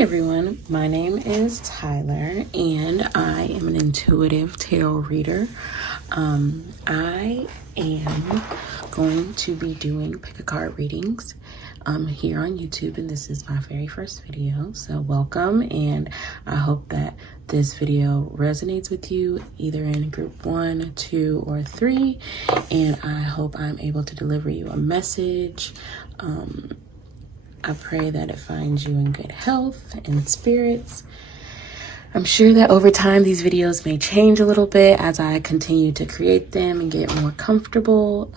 Hi everyone, my name is Tyler and I am an intuitive tarot reader. I am going to be doing pick a card readings here on YouTube, and this is my very first video, so welcome, and I hope that this video resonates with you either in group 1, 2, or 3, and I hope I'm able to deliver you a message. I pray that it finds you in good health and spirits. I'm sure that over time these videos may change a little bit as I continue to create them and get more comfortable.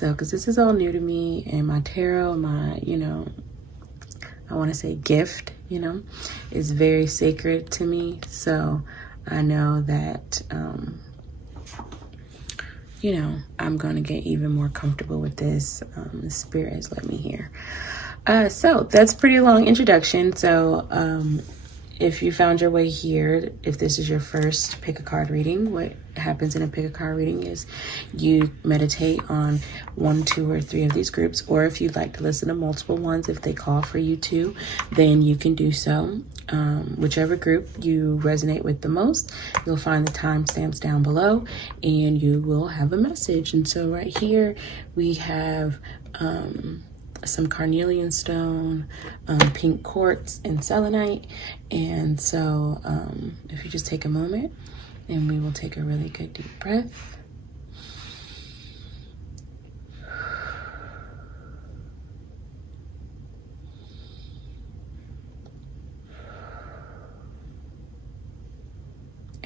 Because this is all new to me, and my tarot, my, I want to say gift, is very sacred to me. So I know that, I'm going to get even more comfortable with this. The spirit has let me here. So that's a pretty long introduction. So if you found your way here, if this is your first pick a card reading, what happens in a pick a card reading is you meditate on 1, 2, or 3 of these groups, or if you'd like to listen to multiple ones, if they call for you to, then you can do so. Whichever group you resonate with the most, you'll find the timestamps down below and you will have a message. And so right here we have some carnelian stone, pink quartz, and selenite. And so if you just take a moment and we will take a really good deep breath.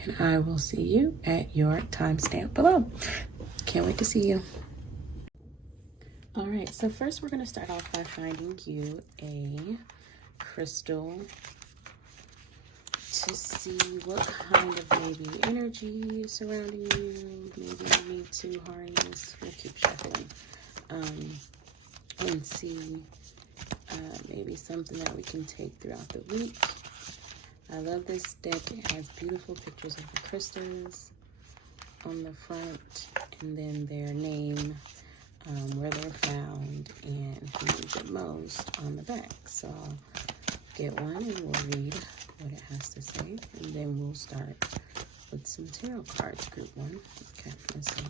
And I will see you at your timestamp below. Can't wait to see you. All right, so first we're going to start off by finding you a crystal to see what kind of maybe energy is surrounding you. Maybe you need to harness. We'll keep shuffling and see maybe something that we can take throughout the week. I love this deck. It has beautiful pictures of the crystals on the front, and then their name, where they're found, and who needs it most on the back. So I'll get one and we'll read what it has to say, and then we'll start with some tarot cards, group 1. Okay, let's see.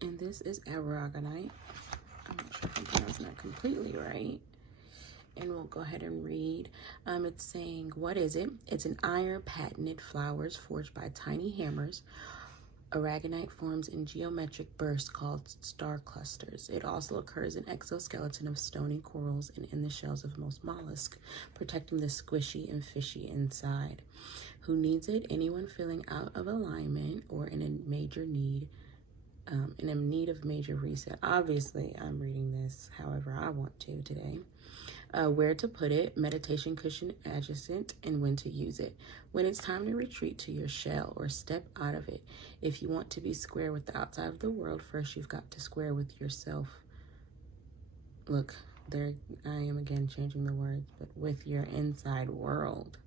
And this is aragonite. I'm not sure if I'm pronouncing that completely right. And we'll go ahead and read. It's saying, what is it? It's an iron patented flowers forged by tiny hammers. Aragonite forms in geometric bursts called star clusters. It also occurs in exoskeleton of stony corals and in the shells of most mollusks, protecting the squishy and fishy inside. Who needs it? Anyone feeling out of alignment or in a major need. In a need of major reset. Obviously, I'm reading this however I want to today. Where to put it, meditation cushion adjacent, and when to use it. When it's time to retreat to your shell or step out of it. If you want to be square with the outside of the world, first you've got to square with yourself. Look, there I am again changing the words, but with your inside world.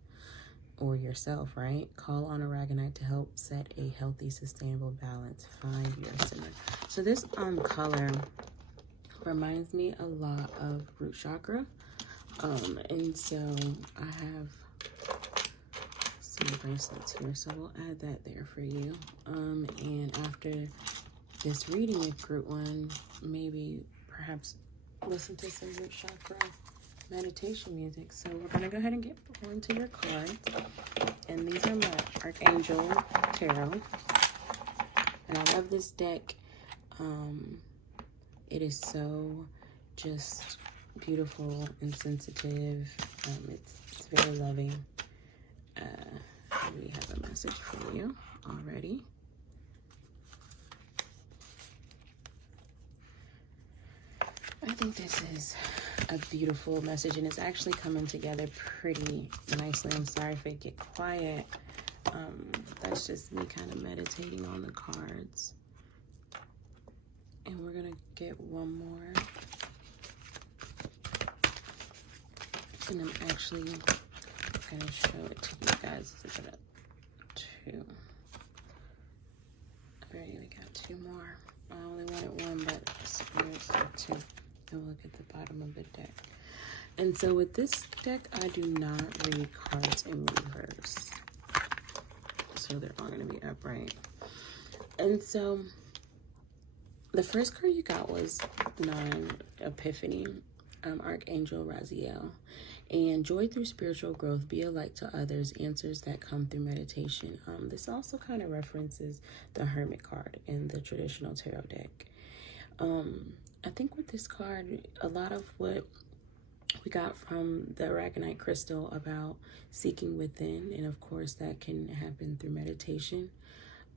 Or yourself, right? Call on aragonite to help set a healthy, sustainable balance. Find your center. So this color reminds me a lot of root chakra. And so I have some bracelets here, so we'll add that there for you. And after this reading of group 1, maybe perhaps listen to some root chakra meditation music. So we're going to go ahead and get into your cards. And these are my Archangel Tarot. And I love this deck. It is so just beautiful and sensitive. It's very loving. We have a message for you already. I think this is a beautiful message, and it's actually coming together pretty nicely. I'm sorry if it get quiet. That's just me kind of meditating on the cards. And we're gonna get one more. And I'm actually gonna show it to you guys. Two. Alrighty, we got two more. I only wanted one, but there's two. And look at the bottom of the deck. And so with this deck, I do not read cards in reverse. So they're all gonna be upright. And so the first card you got was 9, Epiphany, Archangel Raziel. And joy through spiritual growth, be a light to others, answers that come through meditation. This also kind of references the Hermit card in the traditional tarot deck. I think with this card, a lot of what we got from the aragonite crystal about seeking within, and of course that can happen through meditation.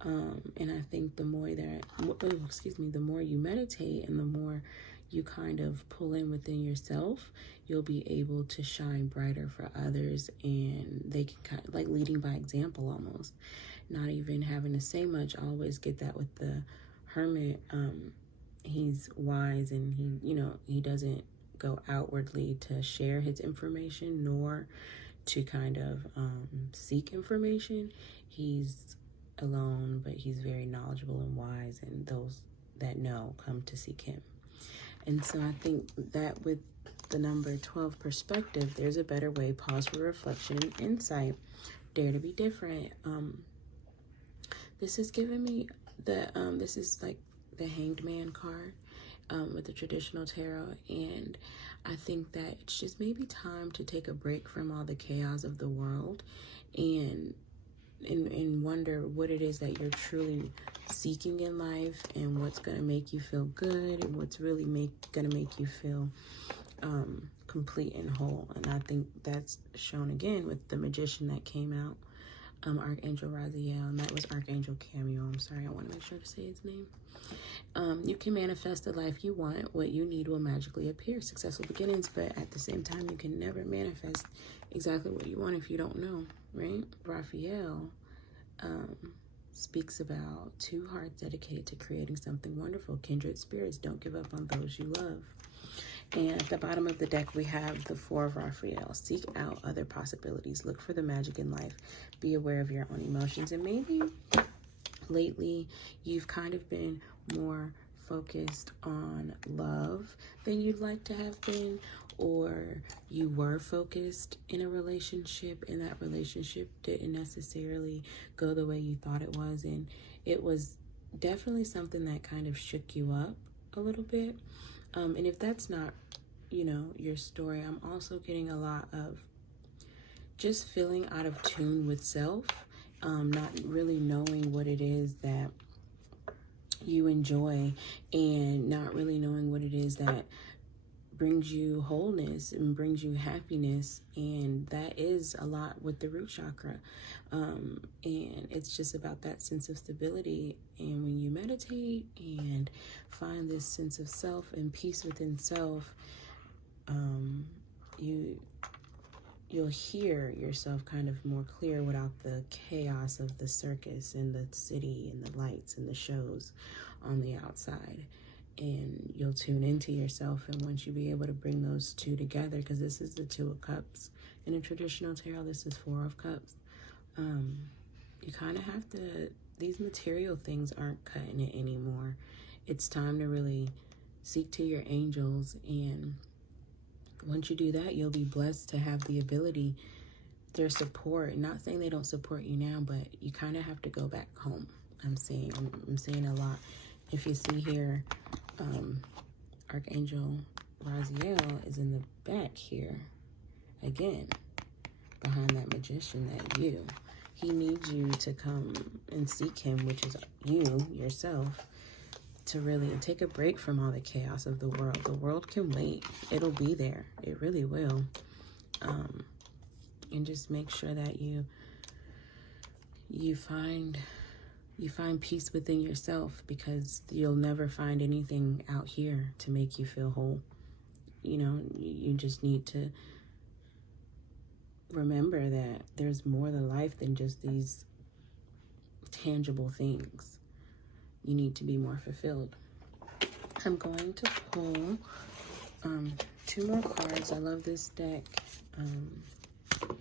And I think the more the more you meditate and the more you kind of pull in within yourself, you'll be able to shine brighter for others, and they can kind of like leading by example almost, not even having to say much. I always get that with the Hermit. He's wise, and he doesn't go outwardly to share his information nor to kind of seek information. He's alone, but he's very knowledgeable and wise, and those that know come to seek him. And so I think that with the number 12 perspective, there's a better way. Pause for reflection and insight. Dare to be different. This is giving me the this is like the Hanged Man card with the traditional tarot, and I think that it's just maybe time to take a break from all the chaos of the world and wonder what it is that you're truly seeking in life, and what's going to make you feel good, and what's really going to make you feel complete and whole. And I think that's shown again with the Magician that came out, Archangel Raziel, and that was Archangel Cameo. I'm sorry, I want to make sure to say his name. You can manifest the life you want. What you need will magically appear. Successful beginnings, but at the same time, you can never manifest exactly what you want if you don't know, right? Raphael speaks about two hearts dedicated to creating something wonderful. Kindred spirits, don't give up on those you love. And at the bottom of the deck, we have the Four of Raphael. Seek out other possibilities. Look for the magic in life. Be aware of your own emotions. And maybe lately you've kind of been more focused on love than you'd like to have been, or you were focused in a relationship and that relationship didn't necessarily go the way you thought it was, and it was definitely something that kind of shook you up a little bit. And if that's not, your story, I'm also getting a lot of just feeling out of tune with self, not really knowing what it is that you enjoy, and not really knowing what it is that brings you wholeness and brings you happiness. And that is a lot with the root chakra. And it's just about that sense of stability. And when you meditate and find this sense of self and peace within self, you'll hear yourself kind of more clear without the chaos of the circus and the city and the lights and the shows on the outside. And you'll tune into yourself, and once you be able to bring those two together, because this is the Two of Cups in a traditional tarot, this is Four of Cups, you kind of have to, these material things aren't cutting it anymore. It's time to really seek to your angels, and once you do that, you'll be blessed to have the ability, their support. Not saying they don't support you now, but you kind of have to go back home. I'm saying a lot. If you see here, Archangel Raziel is in the back here again, behind that Magician, he needs you to come and seek him, which is you yourself, to really take a break from all the chaos of the world. The world can wait. It'll be there. It really will. And just make sure that you find peace within yourself, because you'll never find anything out here to make you feel whole. You just need to remember that there's more to life than just these tangible things. You need to be more fulfilled. I'm going to pull 2 more cards. I love this deck.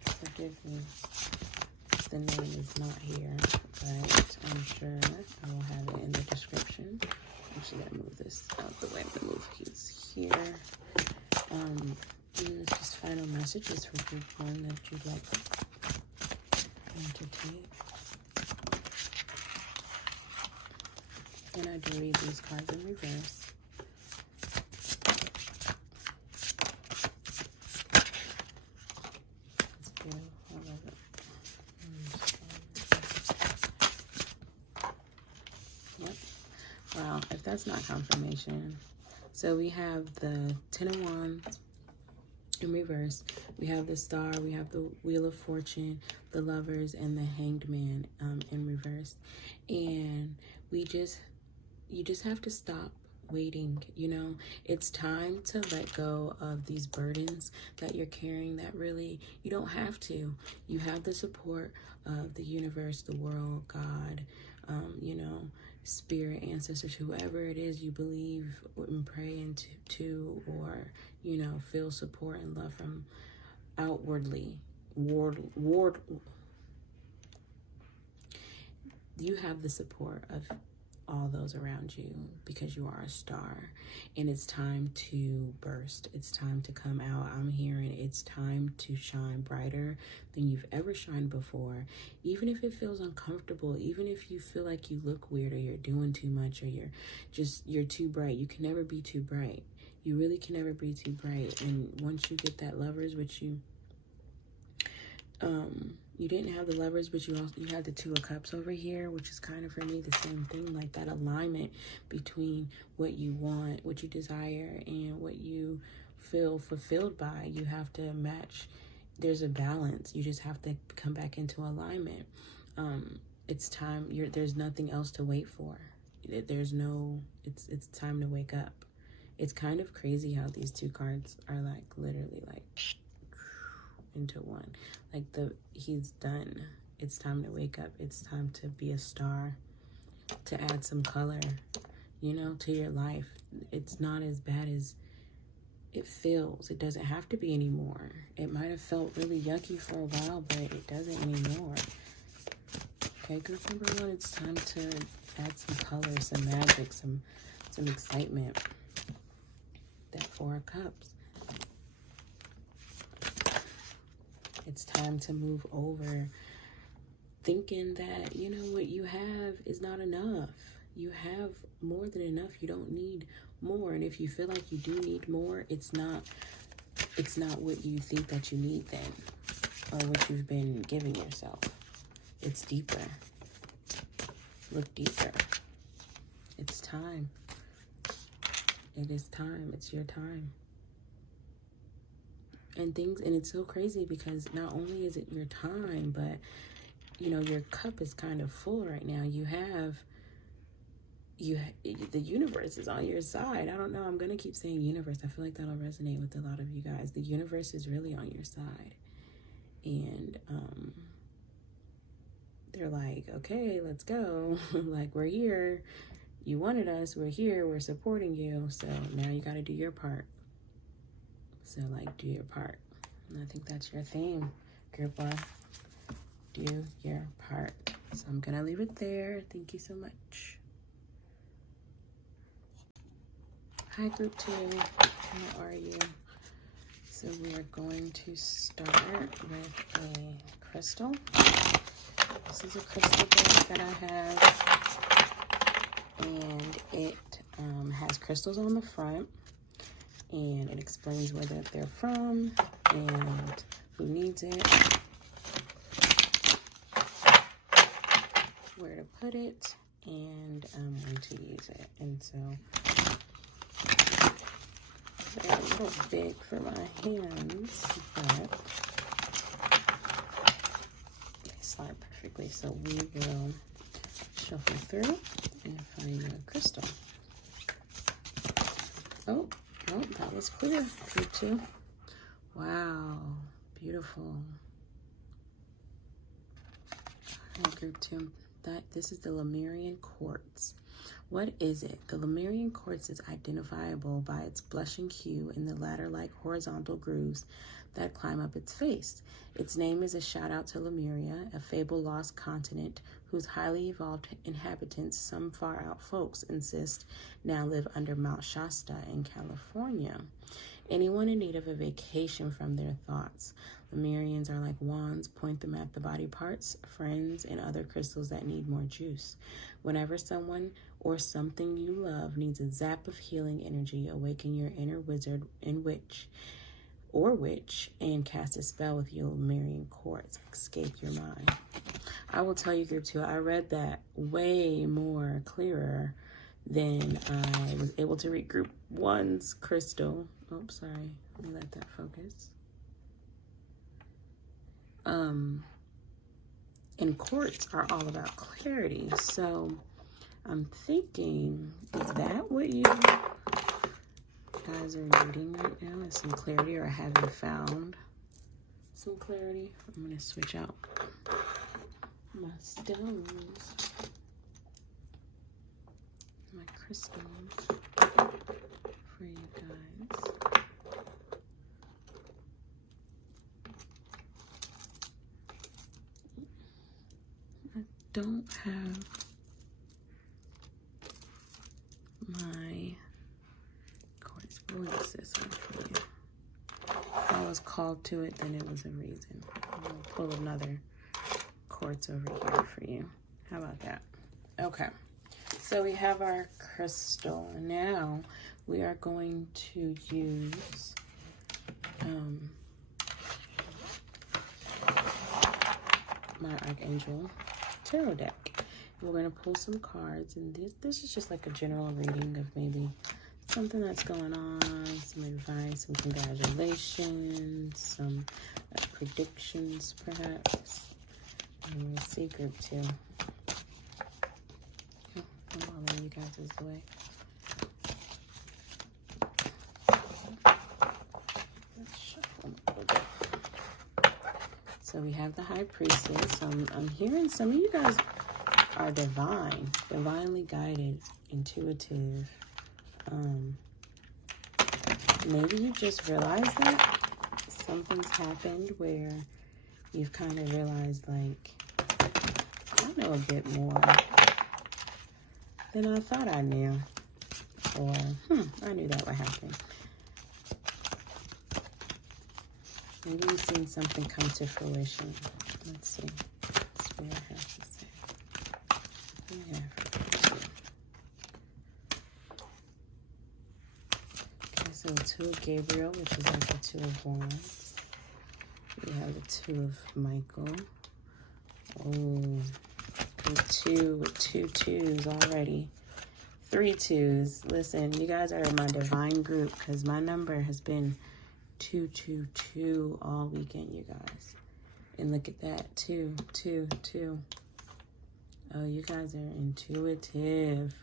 Forgive me, the name is not here, but I'm sure I will have it in the description. I'm actually gonna move this out the way. I'm gonna move keys here. Just final messages for group 1 that you'd like to take. And I do read these cards in reverse. It's beautiful. I love it. Yep. Wow, if that's not confirmation. So we have the 10 of Wands in reverse. We have the Star. We have the Wheel of Fortune, the Lovers, and the Hanged Man in reverse. And you just have to stop waiting. You know, it's time to let go of these burdens that you're carrying that really you don't have to. You have the support of the universe, the world, God, you know, spirit, ancestors, whoever it is you believe and pray into, or, you know, feel support and love from outwardly. You have the support of all those around you because you are a star, and it's time to burst. It's time to come out. I'm hearing it's time to shine brighter than you've ever shined before, even if it feels uncomfortable, even if you feel like you look weird, or you're doing too much, or you're too bright. You can never be too bright. You really can never be too bright. And once you get that Lovers, which you didn't have the Lovers, but you had the 2 of Cups over here, which is kind of, for me, the same thing, like that alignment between what you want, what you desire, and what you feel fulfilled by. You have to match. There's a balance. You just have to come back into alignment. It's time. There's nothing else to wait for. It's time to wake up. It's kind of crazy how these 2 cards are like literally like into one. Like he's done. It's time to wake up. It's time to be a star, to add some color, you know, to your life. It's not as bad as it feels. It doesn't have to be anymore. It might have felt really yucky for a while, but it doesn't anymore. Okay, group number 1, it's time to add some color, some magic, some excitement. That 4 of Cups. It's time to move over thinking that, you know, what you have is not enough. You have more than enough. You don't need more. And if you feel like you do need more, it's not what you think that you need then, or what you've been giving yourself. It's deeper. Look deeper. It's time. It is time. It's your time. And it's so crazy because not only is it your time, but, you know, your cup is kind of full right now. The universe is on your side. I don't know. I'm going to keep saying universe. I feel like that'll resonate with a lot of you guys. The universe is really on your side. And they're like, okay, let's go. Like, we're here. You wanted us. We're here. We're supporting you. So now you got to do your part. So, like, do your part. And I think that's your theme, group 1. Do your part. So I'm going to leave it there. Thank you so much. Hi, group 2. How are you? So we are going to start with a crystal. This is a crystal deck that I have. And it has crystals on the front. And it explains where they're from and who needs it, where to put it, and when to use it. And so they're a little big for my hands, but they slide perfectly. So we will shuffle through and find your crystal. Oh, that was clear. Group 2. Wow, beautiful. All right, group 2. This is the Lemarian Quartz. What is it? The Lemarian Quartz is identifiable by its blushing hue and the ladder-like horizontal grooves that climb up its face. Its name is a shout out to Lemuria, a fabled lost continent whose highly evolved inhabitants, some far out folks insist, now live under Mount Shasta in California. Anyone in need of a vacation from their thoughts. Lemurians are like wands, point them at the body parts, friends, and other crystals that need more juice. Whenever someone or something you love needs a zap of healing energy, awaken your inner wizard and witch, and cast a spell with your Lemarian Quartz. Escape your mind. I will tell you, group 2, I read that way more clearer than I was able to read group 1's crystal. Oh, sorry. Let me let that focus. And quartz are all about clarity. So I'm thinking, is that what you guys are needing right now? Is some clarity, or haven't found some clarity? I'm going to switch out my stones, my crystals for you guys. I don't have my quartz. We'll use this one for you. If I was called to it, then it was a reason. I'll pull another quartz over here for you. How about that? Okay. So we have our crystal. Now we are going to use my Archangel Tarot deck. We're going to pull some cards, and this is just like a general reading of maybe something that's going on, some advice, some congratulations, some predictions perhaps. And we'll see group 2. I'm all in you guys' way. Let's shuffle a little bit. So we have the High Priestess. I'm hearing some of you guys are divine, divinely guided, intuitive. Maybe you just realized that something's happened where you've kind of realized, like, I know a bit more than I thought I knew. Or, I knew that would happen. Maybe you've seen something come to fruition. Let's see. Spirit has to say. Okay, so the 2 of Gabriel, which is like the 2 of Wands. We have the 2 of Michael. Oh, group 2 with 2 2s already. 3 2s. Listen, you guys are in my divine group because my number has been 222 all weekend, you guys. And look at that, 2 2 2. Oh, you guys are intuitive.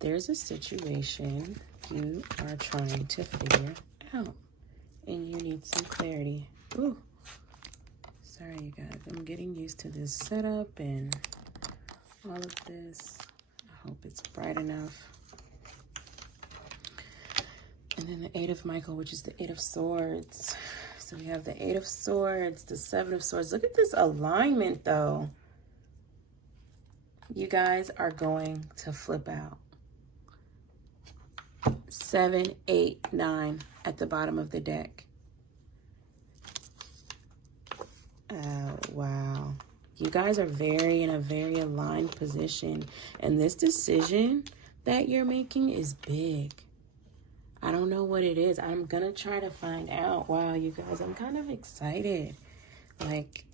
There's a situation you are trying to figure out, and you need some clarity. Ooh, sorry, you guys. I'm getting used to this setup and all of this. I hope it's bright enough. And then the 8 of Michael, which is the 8 of Swords. So we have the 8 of Swords, the 7 of Swords. Look at this alignment, though. You guys are going to flip out. 7, 8, 9 at the bottom of the deck. Oh, wow. You guys are in a very aligned position. And this decision that you're making is big. I don't know what it is. I'm going to try to find out. Wow, you guys, I'm kind of excited. Like,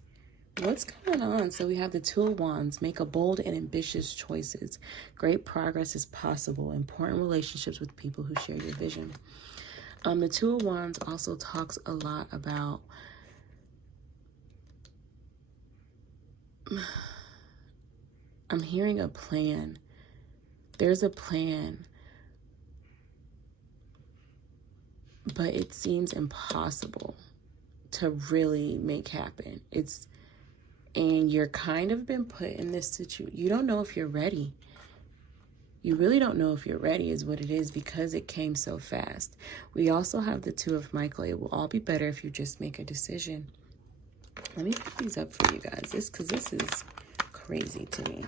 what's going on? So we have the 2 of Wands. Make a bold and ambitious choices. Great progress is possible. Important relationships with people who share your vision. The 2 of Wands also talks a lot about I'm hearing a plan. There's a plan. But it seems impossible to really make happen. It's And you're kind of been put in this situation. You don't know if you're ready. You really don't know if you're ready is what it is, because it came so fast. We also have the Two of Michael. It will all be better if you just make a decision. Let me put these up for you guys. Because this is crazy to me.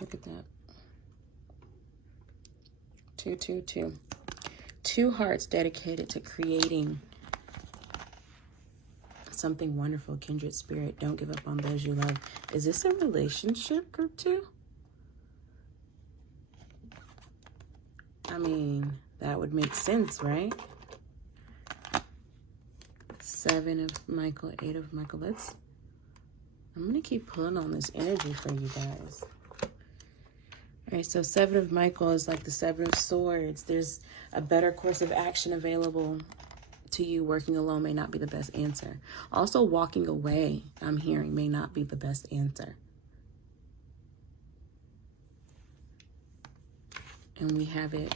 Look at that. 2, 2, 2. 2 hearts dedicated to creating something wonderful. Kindred spirit. Don't give up on those you love. Is this a relationship, group 2? I mean, that would make sense, right? 7 of Michael, 8 of Michael. I'm going to keep pulling on this energy for you guys. All right, so 7 of Michael is like the 7 of Swords. There's a better course of action available to you. Working alone may not be the best answer. Also, walking away, I'm hearing, may not be the best answer. And we have it.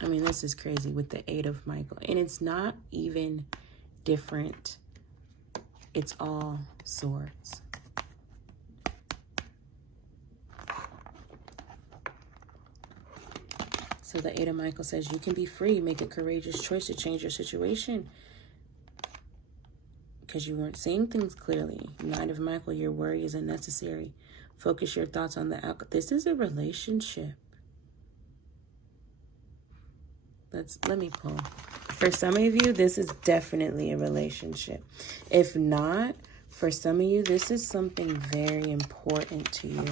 I mean, this is crazy with the 8 of Michael. And it's not even different. It's all swords. So the 8 of Michael says you can be free. Make a courageous choice to change your situation, because you weren't seeing things clearly. 9 of Michael, your worry is unnecessary. Focus your thoughts on the outcome. This is a relationship. Let me pull. For some of you, this is definitely a relationship. If not, for some of you, this is something very important to you.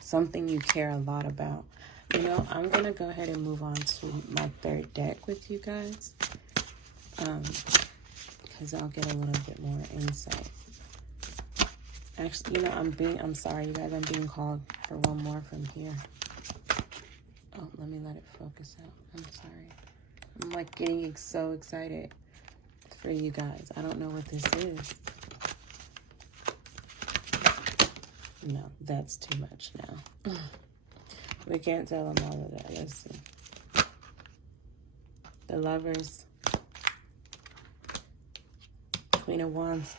Something you care a lot about. You know, I'm going to go ahead and move on to my 3rd deck with you guys. Because I'll get a little bit more insight. Actually, you know, I'm sorry, you guys. I'm being called for one more from here. Oh, let me let it focus out. I'm sorry. I'm like getting so excited for you guys. I don't know what this is. No, that's too much now. We can't tell them all of that. Let's see. The Lovers. Queen of Wands.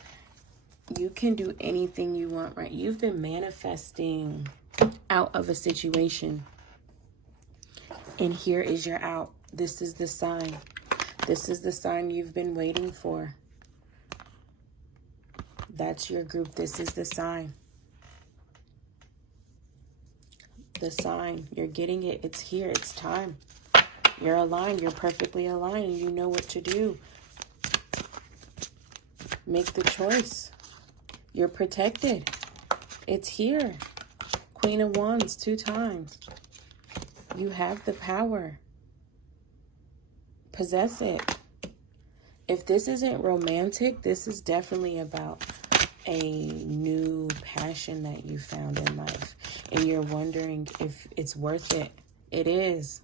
You can do anything you want, right? You've been manifesting out of a situation. And here is your out. This is the sign. This is the sign you've been waiting for. That's your group. This is the sign. The sign. You're getting it. It's here. It's time. You're aligned. You're perfectly aligned, and you know what to do. Make the choice. You're protected. It's here. Queen of Wands 2 times. You have the power. Possess it. If this isn't romantic, this is definitely about a new passion that you found in life. And you're wondering if it's worth it. It is.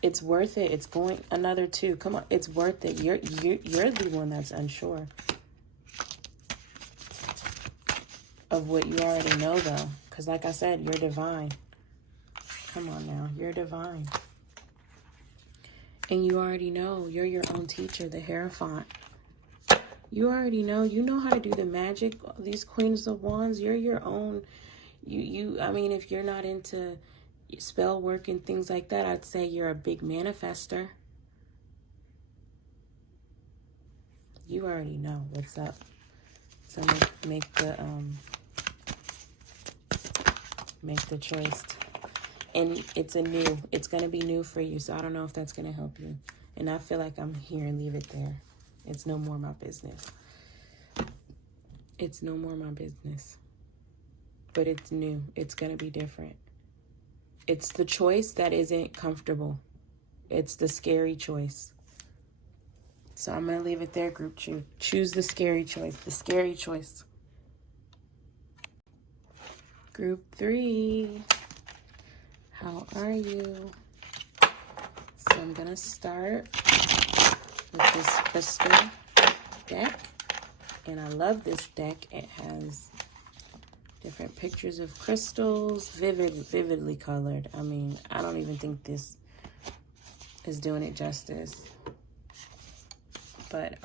It's worth it. It's going another 2. Come on. It's worth it. You're the one that's unsure of what you already know, though. Because like I said, you're divine. Come on now. You're divine. And you already know. You're your own teacher, the Hierophant. You already know. You know how to do the magic. These Queens of Wands, you're your own. I mean, if you're not into spell work and things like that, I'd say you're a big manifester. You already know what's up. So make the choice. And it's going to be new for you. So I don't know if that's going to help you. And I feel like I'm here and leave it there. It's no more my business. It's no more my business. But it's new. It's going to be different. It's the choice that isn't comfortable. It's the scary choice. So I'm going to leave it there, group 2. Choose the scary choice. The scary choice. Group 3. How are you? So I'm going to start with this crystal deck. And I love this deck. It has different pictures of crystals, vividly colored. I mean, I don't even think this is doing it justice. but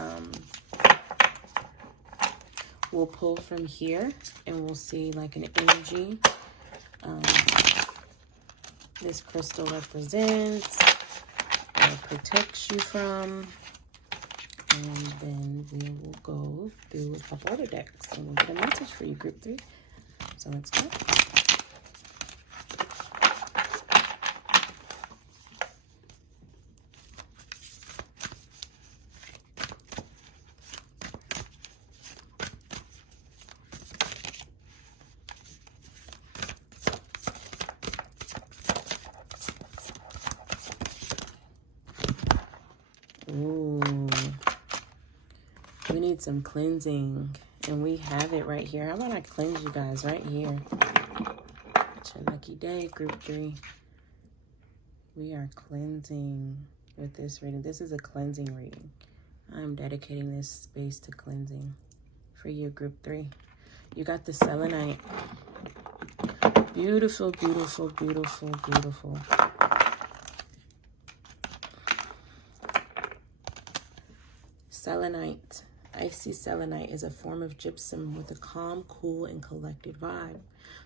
we'll pull from here and we'll see like an energy this crystal represents or protects you from. And then we will go through a couple other decks and we'll get a message for you, group 3. So let's go. Ooh. We need some cleansing, and we have it right here. How about I cleanse you guys right here? It's your lucky day, group 3. We are cleansing with this reading. This is a cleansing reading. I'm dedicating this space to cleansing for you, group 3. You got the selenite. Beautiful, beautiful, beautiful, beautiful. Selenite. Icy selenite is a form of gypsum with a calm, cool, and collected vibe.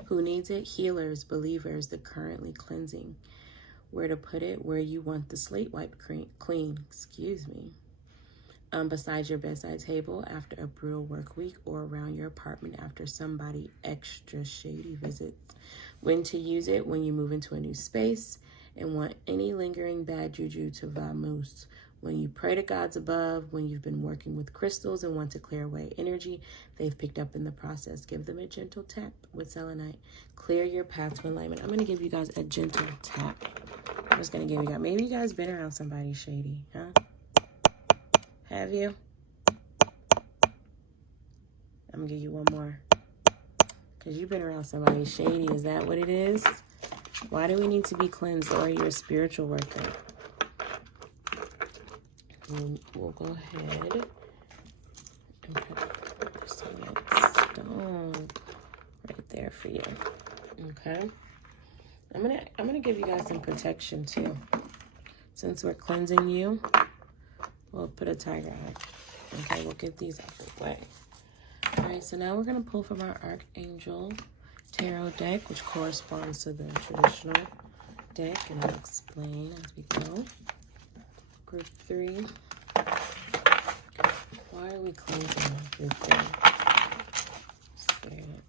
Who needs it? Healers, believers, the currently cleansing. Where to put it? Where you want the slate wipe clean. Excuse me. Beside your bedside table after a brutal work week, or around your apartment after somebody extra shady visits. When to use it? When you move into a new space and want any lingering bad juju to vamoose. When you pray to gods above, when you've been working with crystals and want to clear away energy they've picked up in the process. Give them a gentle tap with selenite. Clear your path to alignment. I'm going to give you guys a gentle tap. I'm just going to give you guys, maybe you guys been around somebody shady, huh? Have you? I'm going to give you one more. Because you've been around somebody shady. Is that what it is? Why do we need to be cleansed? Or you're a spiritual worker? We'll go ahead and put some stone right there for you. Okay. I'm gonna give you guys some protection too. Since we're cleansing you, we'll put a tiger on it. Okay, we'll get these out of the way. Alright, so now we're gonna pull from our Archangel Tarot deck, which corresponds to the traditional deck, and I'll explain as we go. Group 3. Why are we cleansing group 3? Spirit.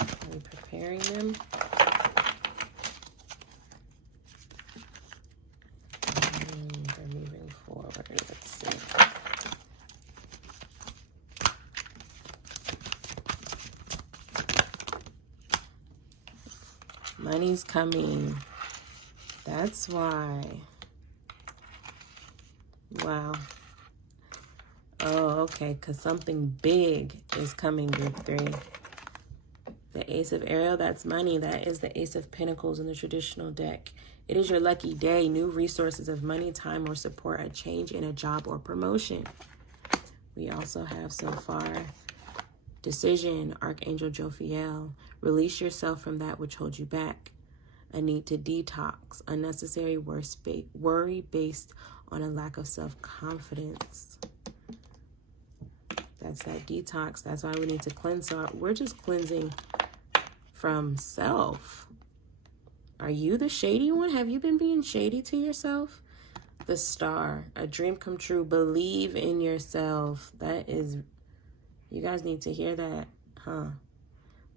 Are we preparing them? They're moving forward. Let's see. Money's coming. That's why. Wow. Oh, okay, because something big is coming, group 3. The Ace of Ariel, that's money. That is the Ace of Pentacles in the traditional deck. It is your lucky day. New resources of money, time, or support. A change in a job or promotion. We also have so far decision, Archangel Jophiel. Release yourself from that which holds you back. A need to detox. Unnecessary worry based on a lack of self-confidence. That's that detox. That's why we need to cleanse. So we're just cleansing from self. Are you the shady one? Have you been being shady to yourself? The Star, a dream come true. Believe in yourself. That is, you guys need to hear that, huh?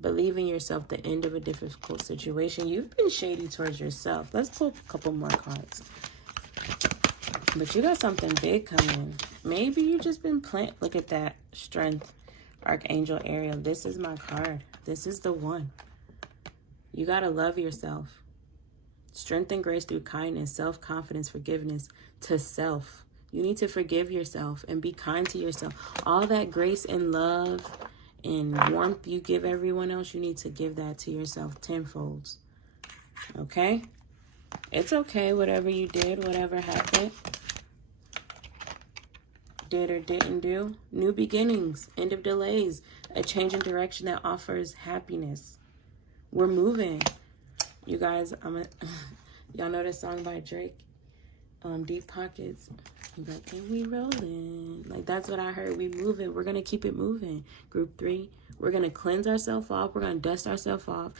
Believe in yourself, the end of a difficult situation. You've been shady towards yourself. Let's pull a couple more cards. But you got something big coming. Maybe you just been plant. Look at that. Strength. Archangel Ariel. This is my card. This is the one. You got to love yourself. Strength and grace through kindness, self-confidence, forgiveness to self. You need to forgive yourself and be kind to yourself. All that grace and love and warmth you give everyone else, you need to give that to yourself tenfold. Okay? It's okay, whatever you did, whatever happened, did or didn't do. New beginnings, end of delays, a change in direction that offers happiness. We're moving. You guys, y'all know this song by Drake? Deep pockets. Like, and we rolling. Like, that's what I heard. We moving. We're going to keep it moving. Group 3. We're going to cleanse ourselves off. We're going to dust ourselves off.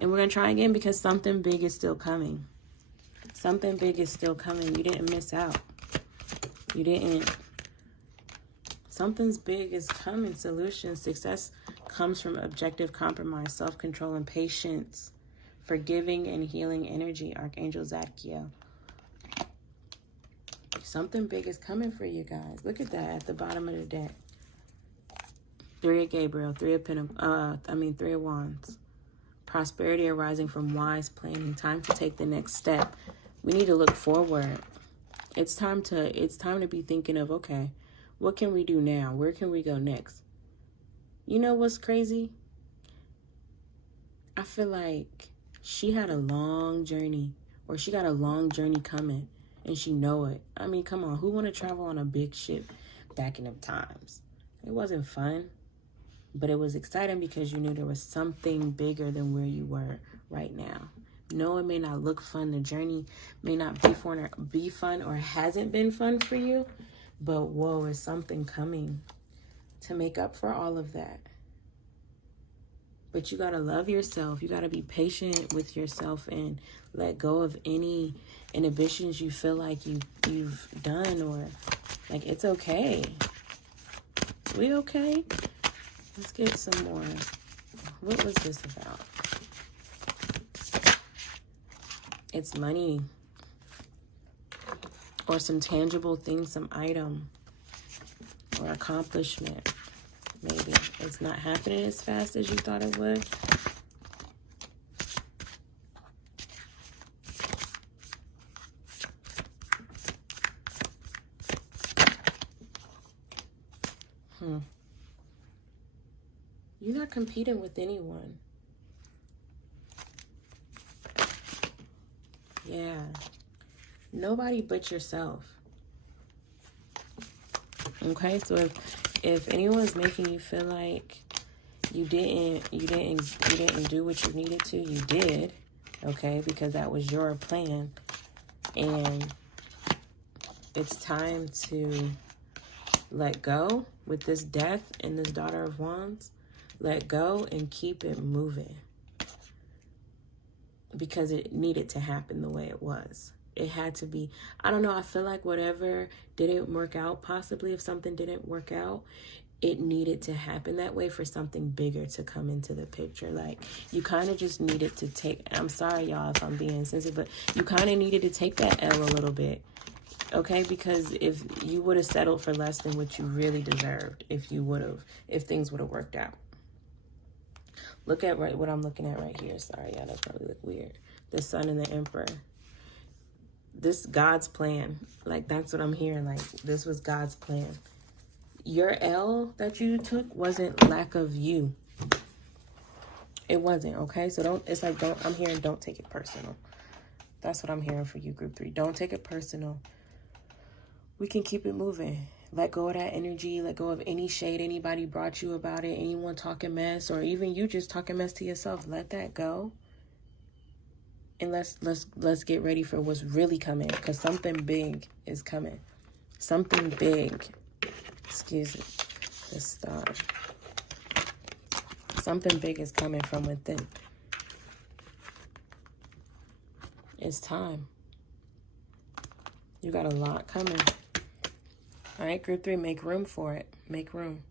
And we're going to try again because something big is still coming. Something big is still coming. You didn't miss out. You didn't. Something's big is coming. Solution. Success comes from objective compromise, self-control, and patience. Forgiving and healing energy. Archangel Zadkiel. Something big is coming for you guys. Look at that at the bottom of the deck. 3 of Gabriel, 3 of Pentacles, 3 of Wands. Prosperity arising from wise planning. Time to take the next step. We need to look forward. It's time to be thinking of, okay, what can we do now? Where can we go next? You know what's crazy? I feel like she had a long journey, or she got a long journey coming. And she know it. I mean, come on. Who want to travel on a big ship back in them times? It wasn't fun. But it was exciting because you knew there was something bigger than where you were right now. No, it may not look fun. The journey may not be fun or hasn't been fun for you. But whoa, is something coming to make up for all of that. But you got to love yourself. You got to be patient with yourself and let go of any inhibitions you feel like you've done, or like it's okay. We okay? Let's get some more. What was this about? It's money. Or some tangible thing, some item. Or accomplishment. Maybe. It's not happening as fast as you thought it would. You're not competing with anyone. Yeah. Nobody but yourself. Okay, so if anyone's making you feel like you didn't do what you needed to, you did. Okay, because that was your plan. And it's time to let go with this death and this Daughter of Wands. Let go and keep it moving. Because it needed to happen the way it was. It had to be. I don't know. I feel like whatever didn't work out, possibly if something didn't work out, it needed to happen that way for something bigger to come into the picture. Like, you kind of just needed to take, I'm sorry, y'all, if I'm being sensitive, but you kind of needed to take that L a little bit. Okay, because if you would have settled for less than what you really deserved, if things would have worked out. Look at what I'm looking at right here. Sorry, y'all, that probably look weird. The Sun and the Emperor. This God's plan. Like, that's what I'm hearing. Like, this was God's plan. Your L that you took wasn't lack of you. It wasn't, okay? So I'm hearing don't take it personal. That's what I'm hearing for you, Group 3. Don't take it personal. We can keep it moving. Let go of that energy. Let go of any shade anybody brought you about it. Anyone talking mess, or even you just talking mess to yourself. Let that go. And let's get ready for what's really coming, because something big is coming. Something big. Excuse me. This star. Something big is coming from within. It's time. You got a lot coming. All right, Group 3, make room for it. Make room.